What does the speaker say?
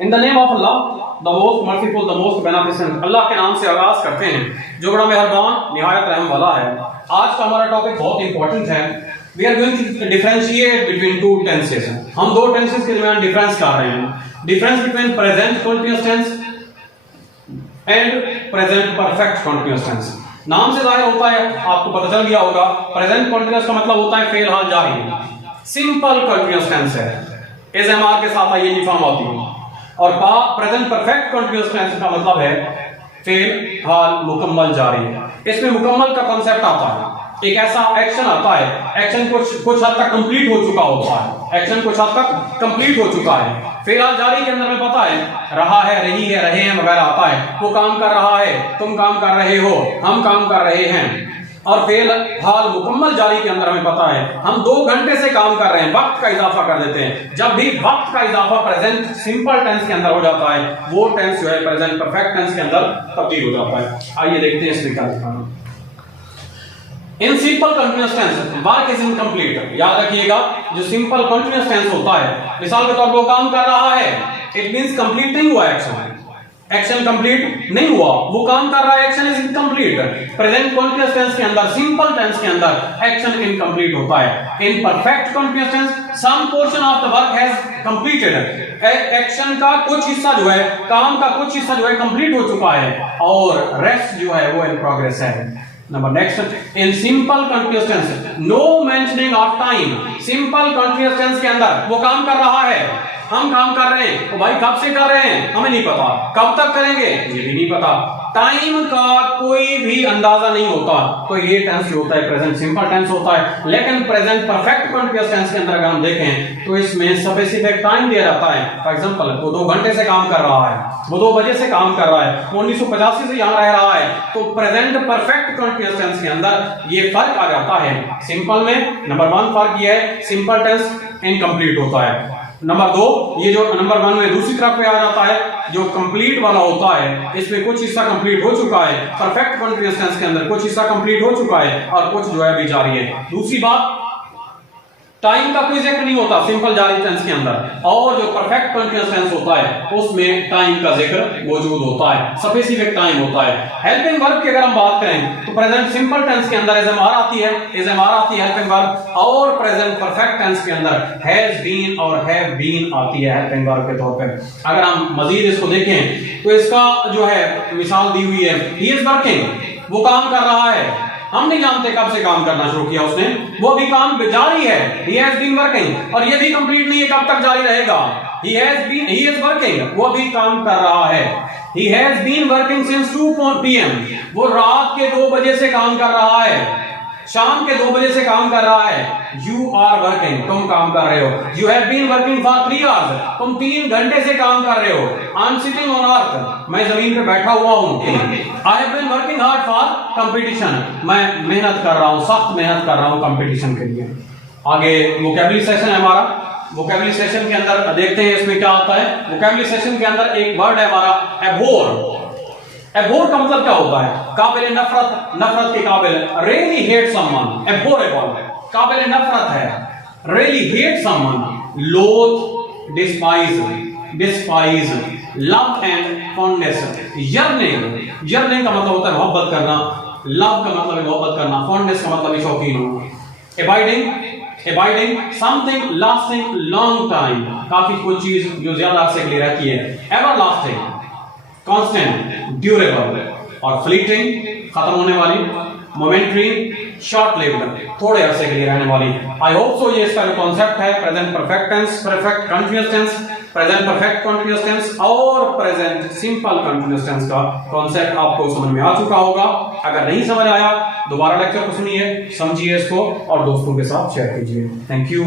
In the name of Allah the most merciful the most beneficent. अल्लाह के नाम से आगाज करते हैं जो बड़ा मेहरबान निहायत रहम वाला है। आज का हमारा टॉपिक बहुत इंपॉर्टेंट है। We are going to differentiate between two tenses. हम दो टेंसेस के दरमियान डिफरेंस कर रहे हैं। Difference between present continuous tense and present perfect continuous tense. नाम से जाहिर होता है, आपको पता चल गया होगा, प्रेजेंट कंटीन्यूअस का मतलब होता है फेल हाल जारी। सिंपल कंटीन्यूअस टेंस है, एसएमआर के साथ आईएनजी फॉर्म होती है। और प्रेजेंट परफेक्ट कंटीन्यूअस टेंस का मतलब है फेल हाल मुकम्मल जारी है। इसमें मुकम्मल का कांसेप्ट आता है, एक ऐसा एक्शन आता है, एक्शन कुछ हद तक कंप्लीट हो चुका होता है, एक्शन कुछ हद तक कंप्लीट हो चुका है। फेल हाल जारी के अंदर में पता है रहा है, रही है, रहे हैं वगैरह आता है। वो काम कर रहा है, तुम काम कर रहे हो, हम काम कर रहे हैं। और फेल हाल मुकम्मल जारी के अंदर हमें पता है हम 2 घंटे से काम कर रहे हैं, वक्त का इजाफा कर देते हैं। जब भी वक्त का इजाफा प्रेजेंट सिंपल टेंस के अंदर हो जाता है, वो टेंस जो है प्रेजेंट परफेक्ट टेंस के अंदर तब्दील हो जाता है। आइए देखते हैं इसमें क्या लिखा है। In simple continuous tense work is incomplete. याद रखिएगा, जो सिंपल कंटीन्यूअस टेंस होता है, मिसाल के तौर पर वो काम कर रहा है, इट मींस कंप्लीट नहीं हुआ एक्शन, एक्शन कंप्लीट नहीं हुआ, वो काम कर रहा है, action is incomplete. Present continuous tense के अंदर, सिंपल टेंस के अंदर एक्शन इनकम्प्लीट होता है। In perfect continuous tense some portion of the work has completed. Action का कुछ हिस्सा जो है, काम का कुछ हिस्सा जो है कंप्लीट हो चुका है और रेस्ट जो है वो इन प्रोग्रेस है। Number next, in simple continuous tense no mentioning of time. Simple continuous tense के अंदर वो काम कर रहा है, हम काम कर रहे हैं, तो भाई कब से कर रहे हैं हमें नहीं पता, कब तक करेंगे ये भी नहीं पता, टाइम का कोई भी अंदाजा नहीं होता। तो ये टेंस जो होता है प्रेजेंट सिंपल टेंस होता है। लेकिन प्रेजेंट परफेक्ट कंटीन्यूअस टेंस के अंदर अगर हम देखें तो इसमें स्पेसिफिक टाइम दिया जाता है। फॉर एग्जांपल, वो 2 घंटे से काम कर रहा है, वो 2 बजे से काम कर रहा है, वो 1985 से यहां रह रहा है, तो प्रेजेंट परफेक्ट कंटीन्यूअस टेंस के अंदर ये फर्क आ जाता है। सिंपल में नंबर 1 फर्क ये है, सिंपल टेंस इनकम्प्लीट होता है। नंबर 2, ये जो नंबर 1 में दूसरी तरफ पे आ जाता है, जो कंप्लीट वाला होता है, इसमें कुछ हिस्सा कंप्लीट हो चुका है। परफेक्ट कंटीन्यूअस टेंस के अंदर कुछ हिस्सा कंप्लीट हो चुका है और कुछ जो है अभी जारी है। दूसरी बात, टाइम का कोई जिक्र नहीं होता सिंपल जारी टेंस के अंदर, और जो परफेक्ट कंटीन्यूअस टेंस होता है उसमें टाइम का जिक्र मौजूद होता है, स्पेसिफिक टाइम होता है। हेल्पिंग वर्ब की अगर हम बात करें तो प्रेजेंट सिंपल टेंस के अंदर एसएमआर आती है, हेल्पिंग वर्ब, और प्रेजेंट परफेक्ट टेंस के अंदर हैज बीन और हैव बीन आती है हेल्पिंग वर्ब के तौर पर। अगर हम मजीद इसको देखें तो इसका जो है मिसाल दी हुई है, ही इज वर्किंग, वो काम कर रहा है, हम नहीं जानते कब से काम करना शुरू किया उसने, वो अभी काम जारी है, he has been working, और ये भी कंप्लीट नहीं है कब तक जारी रहेगा। he is working, वो अभी काम कर रहा है। he has been working since 2 PM, वो रात के 2 बजे से काम कर रहा है, शाम के 2 बजे से काम कर रहा है। you are working, तुम काम कर रहे हो। you have been working for 3 hours, तुम 3 घंटे से काम कर रहे हो। I'm sitting on earth, मैं जमीन पे बैठा हुआ हूँ। I have been working hard for competition, मैं मेहनत कर रहा हूँ, सख्त मेहनत कर रहा हूँ कंपटीशन के लिए। आगे वोकैबुलरी सेशन है हमारा। वोकैबुलरी सेशन के अंदर देखते हैं इसमें क्या आता है। वोकैबुलरी सेशन के अंदर एक वर्ड है हमारा एबोर। एबोर का मतलब क्या होता है? काबिल नफरत, नफरत के काबिल। रियली हेट समवन, एबोरेबल, काबिल नफरत है। रियली हेट समवन, लोथ, despise, despise, love and fondness. Yearning, yearning का मतलब होता है मोहब्बत करना, लव का मतलब है मोहब्बत करना, फॉन्डनेस का मतलब है शौकीन होना। एबाइडिंग, एबाइडिंग समथिंग लास्टिंग लॉन्ग टाइम, काफी कोई चीज जो ज्यादा अरसे के लिए रहती है। एवरलास्टिंग, कांस्टेंट, ड्यूरेबल, और फ्लीटिंग, खत्म होने वाली, मोमेंटरी, शॉर्ट लिव्ड, थोड़े अरसे के लिए रहने वाली। आई होप सो ये इसका जो कॉन्सेप्ट है present perfect tense, perfect continuous tense, present perfect continuous tense और प्रेजेंट सिंपल कंटीन्यूअस टेंस का कॉन्सेप्ट आपको समझ में आ चुका होगा। अगर नहीं समझ आया दोबारा लेक्चर को सुनिए, समझिए इसको और दोस्तों के साथ शेयर कीजिए। Thank you.